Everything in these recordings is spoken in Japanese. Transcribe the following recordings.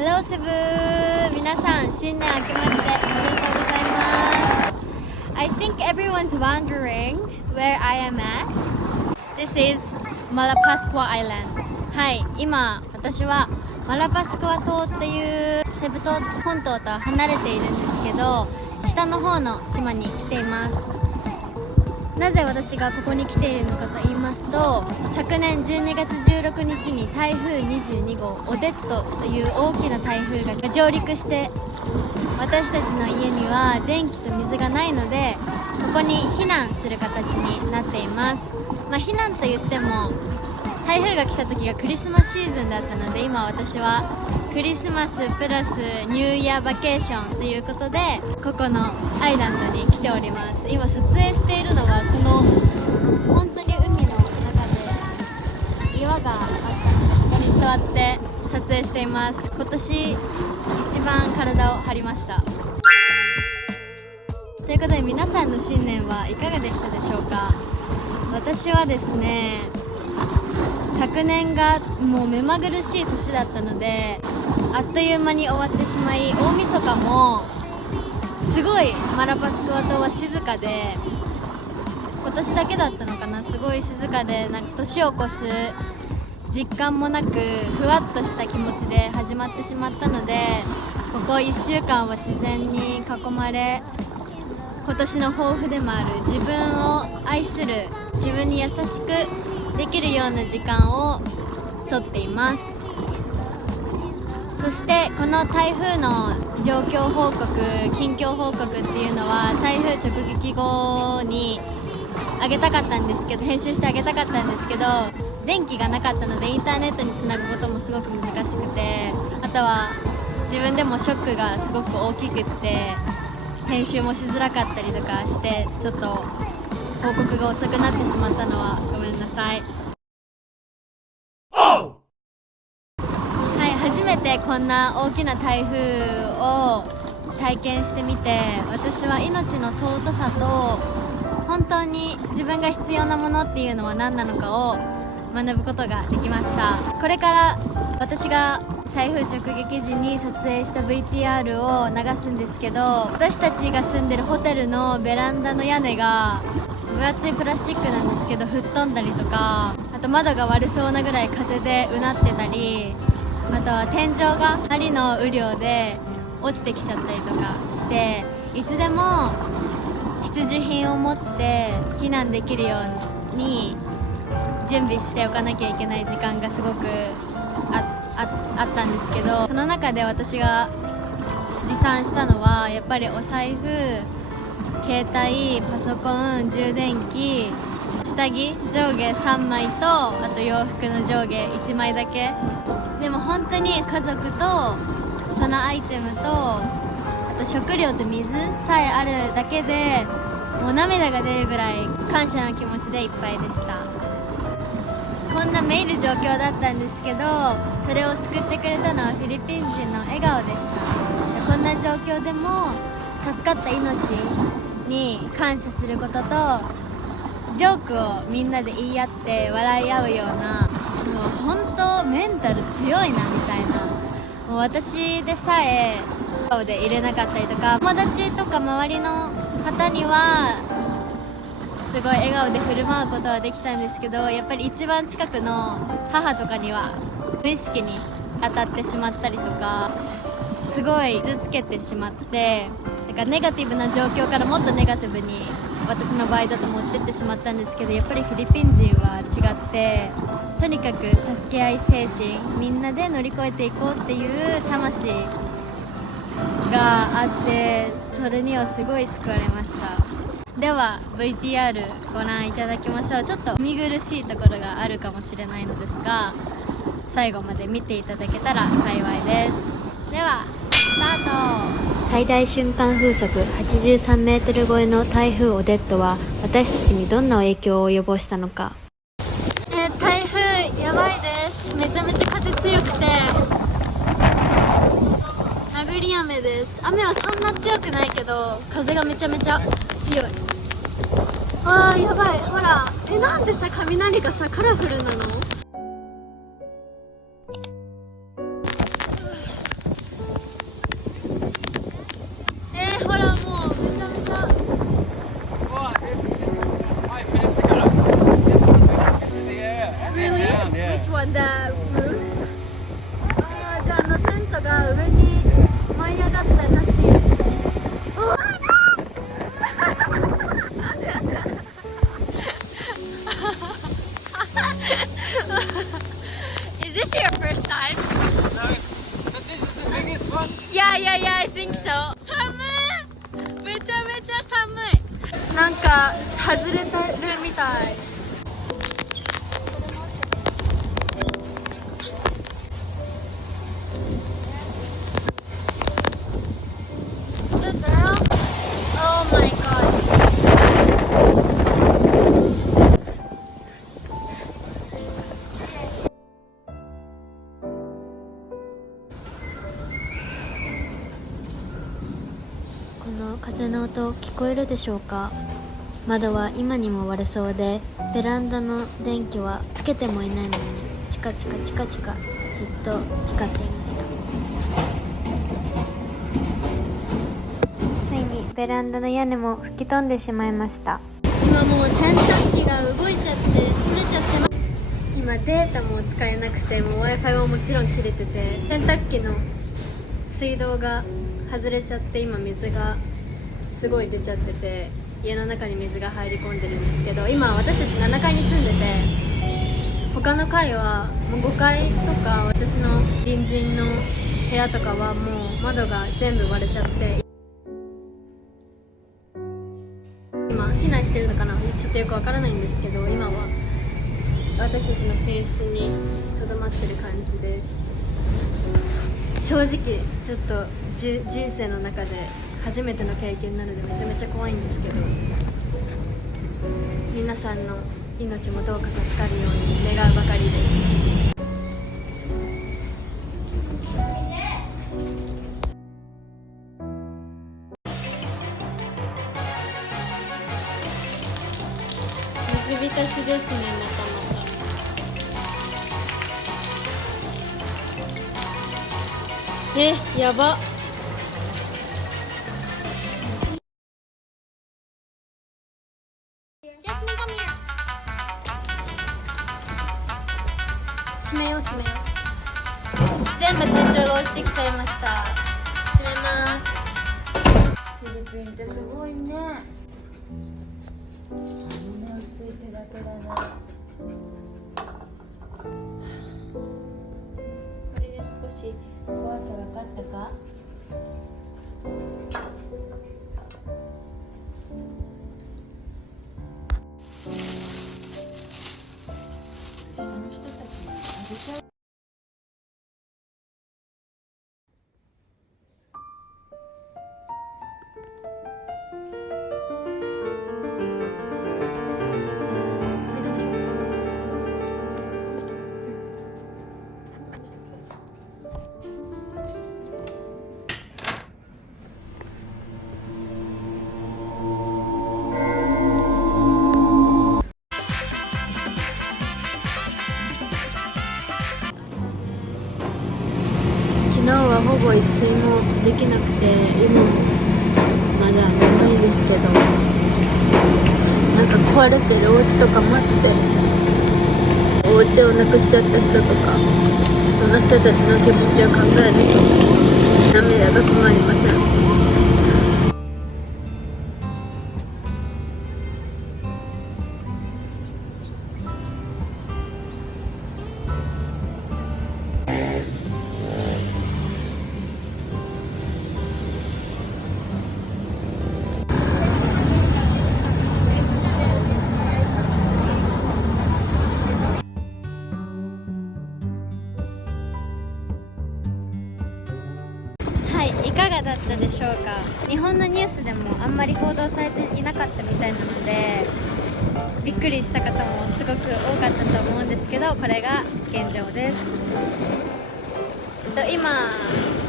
Hello セブ皆さん新年明けましておめでとうございます。 I think everyone's wondering where I am at. This is Malapascua Island. はい、今私はマラパスクワ島っていうセブ島本島と離れているんですけど、北の方の島に来ています。なぜ私がここに来ているのかと言いますと、昨年12月16日に台風22号オデットという大きな台風が上陸して、私たちの家には電気と水がないので、ここに避難する形になっています。避難といっても台風が来た時がクリスマスシーズンだったので、今私はクリスマスプラスニューイヤーバケーションということで、ここのアイランドに来ております。今撮影しているのはこの本当に海の中で岩があったので、ここに座って撮影しています。今年一番体を張りました。ということで皆さんの新年はいかがでしたでしょうか。私はですね、昨年がもう目まぐるしい年だったので、あっという間に終わってしまい、大晦日もすごいマラパスクワ島は静かで、今年だけだったのかな、すごい静かで、なんか年を越す実感もなく、ふわっとした気持ちで始まってしまったので、ここ1週間は自然に囲まれ、今年の抱負でもある自分を愛する、自分に優しくできるような時間をとっています。そしてこの台風の状況報告、近況報告っていうのは台風直撃後にあげたかったんですけど、編集してあげたかったんですけど、電気がなかったのでインターネットにつなぐこともすごく難しくて、あとは自分でもショックがすごく大きくって、編集もしづらかったりとかして、ちょっと報告が遅くなってしまったのはごめんなさい。はい、初めてこんな大きな台風を体験してみて、私は命の尊さと本当に自分が必要なものっていうのは何なのかを学ぶことができました。これから私が台風直撃時に撮影した VTR を流すんですけど、私たちが住んでるホテルのベランダの屋根が分厚いプラスチックなんですけど吹っ飛んだりとか、あと窓が割れそうなぐらい風でうなってたり、あとは天井がありの雨量で落ちてきちゃったりとかして、いつでも必需品を持って避難できるように準備しておかなきゃいけない時間がすごくあったんですけど、その中で私が持参したのはやっぱりお財布、携帯、パソコン、充電器、下着上下3枚と、あと洋服の上下1枚だけ。でも本当に家族とそのアイテムと、あと食料と水さえあるだけでもう涙が出るぐらい感謝の気持ちでいっぱいでした。こんなめいる状況だったんですけど、それを救ってくれたのはフィリピン人の笑顔でした。こんな状況でも助かった命に感謝することと、ジョークをみんなで言い合って笑い合うような、もう本当メンタル強いなみたいな、もう私でさえ笑顔で入れなかったりとか、友達とか周りの方にはすごい笑顔で振る舞うことはできたんですけど、やっぱり一番近くの母とかには無意識に当たってしまったりとか、すごい傷つけてしまって、だからネガティブな状況からもっとネガティブに私の場合だと持ってってしまったんですけど、やっぱりフィリピン人は違って、とにかく助け合い精神、みんなで乗り越えていこうっていう魂があって、それにはすごい救われました。では VTR ご覧いただきましょう。ちょっと見苦しいところがあるかもしれないのですが、最後まで見ていただけたら幸いです。ではスタート。最大瞬間風速83メートル超えの台風オデットは私たちにどんな影響を及ぼしたのか。台風やばいです。めちゃめちゃ風強くて殴り雨です。雨はそんな強くないけど風がめちゃめちゃ強い。あーやばい、ほらなんでさ雷がさカラフルなの。on the roof? じゃあテントが上に舞い上がったらしい。Is this your first time? No, but this is the biggest one. Yeah, I think so. 寒い。めちゃめちゃ寒い。なんか外れてるみたい。Oh my god. この風の音聞こえるでしょうか。窓は今にも割れそうで、ベランダの電気はつけてもいないのにチカチカチカチカずっと光っていました。ついにベランダの屋根も吹き飛んでしまいました。今もう洗濯機が動いちゃって取れちゃってます。今データも使えなくて、もう Wi-Fi はもちろん切れてて、洗濯機の水道が外れちゃって、今水がすごい出ちゃってて、家の中に水が入り込んでるんですけど、今私たち7階に住んでて、他の階はもう5階とか私の隣人の部屋とかはもう窓が全部割れちゃって、今避難してるのかな、ちょっとよくわからないんですけど、今は私たちの寝室にとどまってる感じです。正直ちょっと人生の中で初めての経験なのでめちゃめちゃ怖いんですけど、皆さんの命もどうか助かるように願うばかりです。水浸しですね、またまた。やば。閉めよう。全部天井が落ちてきちゃいました。閉めます。フィリピンってすごいね。あんな薄いペラペラな。これで少し怖さが勝ったか。下の人たちにあげちゃう。昨日はほぼ一睡もできなくて、今もまだ眠いんですけど、なんか壊れてるお家とかもあって、お家をなくしちゃった人とか、その人たちの気持ちを考えると涙が止まりません。はい、いかがだったでしょうか。日本のニュースでもあんまり報道されていなかったみたいなので、びっくりした方もすごく多かったと思うんですけど、これが現状です。今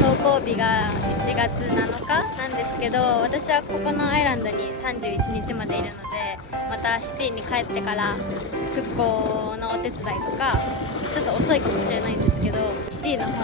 投稿日が1月7日なんですけど、私はここのアイランドに31日までいるので、またシティに帰ってから復興のお手伝いとか、ちょっと遅いかもしれないんですけど、シティの方の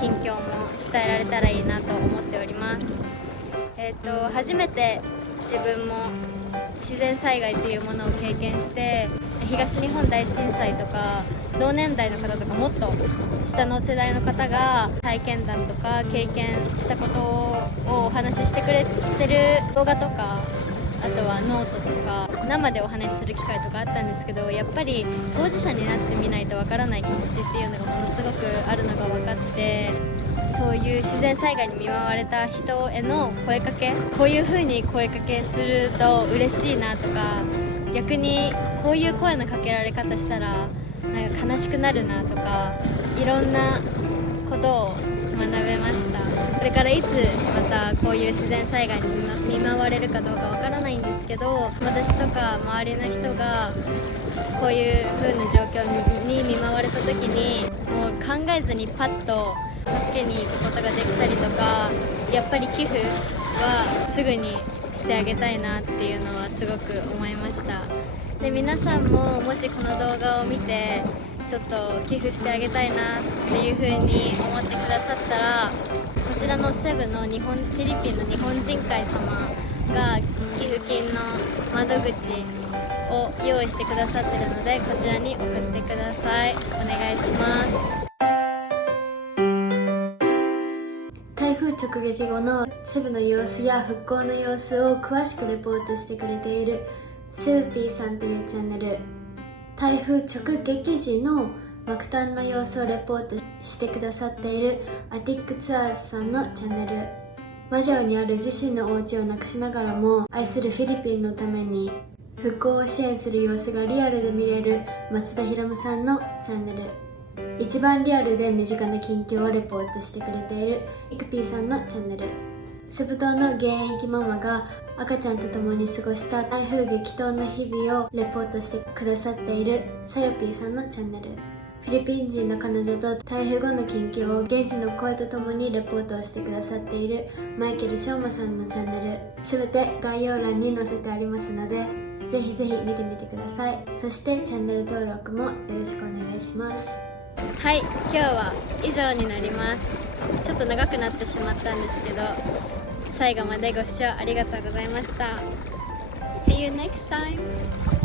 近況も伝えられたらいいなと思っております。初めて自分も自然災害というものを経験して、東日本大震災とか同年代の方とかもっと下の世代の方が体験談とか経験したことをお話ししてくれてる動画とか、あとはノートとか生でお話しする機会とかあったんですけど、やっぱり当事者になってみないとわからない気持ちっていうのがものすごくあるのが分かって、そういう自然災害に見舞われた人への声かけ、こういう風に声かけすると嬉しいなとか、逆にこういう声のかけられ方したらなんか悲しくなるなとか、いろんなことを学べました。これからいつまたこういう自然災害に見舞われるかどうかわからないんですけど、私とか周りの人がこういう風な状況に見舞われた時にもう考えずにパッと助けに行くことができたりとか、やっぱり寄付はすぐにしてあげたいなっていうのはすごく思いました。で、皆さんももしこの動画を見てちょっと寄付してあげたいなっていう風に思ってくださったら、こちらのセブのフィリピンの日本人会様が寄付金の窓口を用意してくださってるので、こちらに送ってください。お願いします。台風直撃後のセブの様子や復興の様子を詳しくレポートしてくれているセブピーさんというチャンネル、台風直撃時の爆誕の様子をレポートしてくださっているアティックツアーズさんのチャンネル、和上にある自身のお家をなくしながらも愛するフィリピンのために復興を支援する様子がリアルで見れる松田ひろむさんのチャンネル、一番リアルで身近な近況をレポートしてくれているイクピーさんのチャンネル、セブ島の現役ママが赤ちゃんと共に過ごした台風激闘の日々をレポートしてくださっているさよぴーさんのチャンネル、フィリピン人の彼女と台風後の近況を現地の声とともにレポートをしてくださっているマイケル・ショーマさんのチャンネル、すべて概要欄に載せてありますので、ぜひぜひ見てみてください。そしてチャンネル登録もよろしくお願いします。はい、今日は以上になります。ちょっと長くなってしまったんですけど、最後までご視聴ありがとうございました。See you next time!